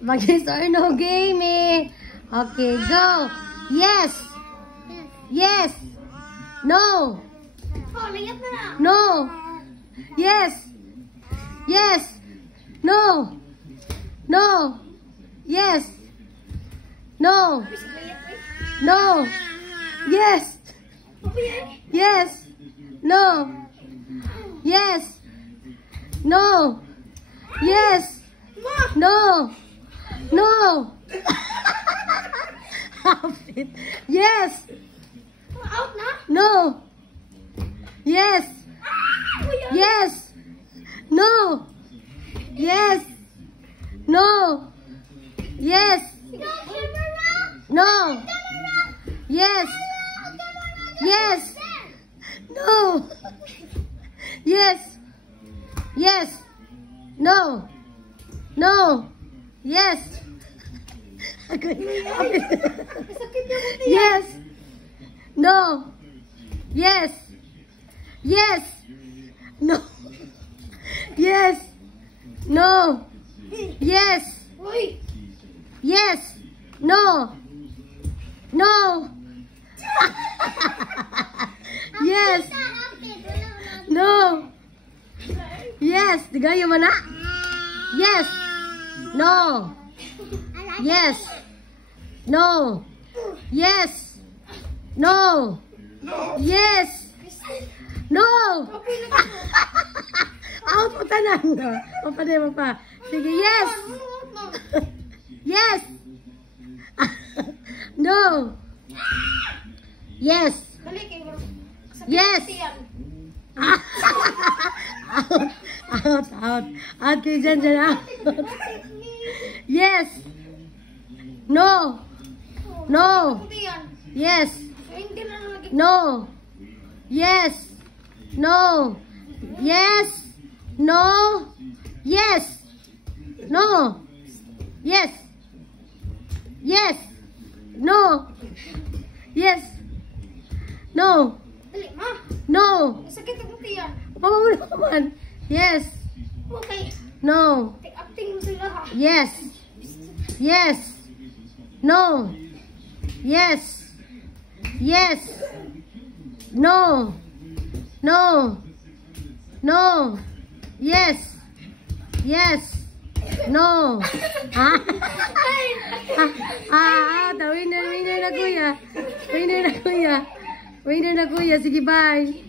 Mag-yes or no game eh. Okay, go. Yes. Yes. No. No. Yes. Yes. No. No. Yes. No. No. Yes. Yes. No. Yes. No. Yes. No. No. Yes. No. Yes. Yes. No. Yes. No. Yes. No. Yes. Yes. No. Yes. Yes. No. No. Yes. Yes. No. Yes. Yes. No. Yes. No. Yes. Yes. No. No. Yes. No. Yes. Digayo mo na? Yes. No. Yes. No. Yes. No. Yes. No. Out mo tanan. Papaday mo pa. Sige, yes. Yes. No. Yes. Yes. Out. Out kayo dyan, out. Yes. No. No. Yes. No. Yes. No. Yes. No. Yes. No. Yes. Yes. No. Yes. No. No. Pamamuli ko man. Yes. No. Yes. Yes. No. Yes. Yes. No. No. No. Yes. Yes. No. Winner na kuya. Winner na kuya. Sige, bye.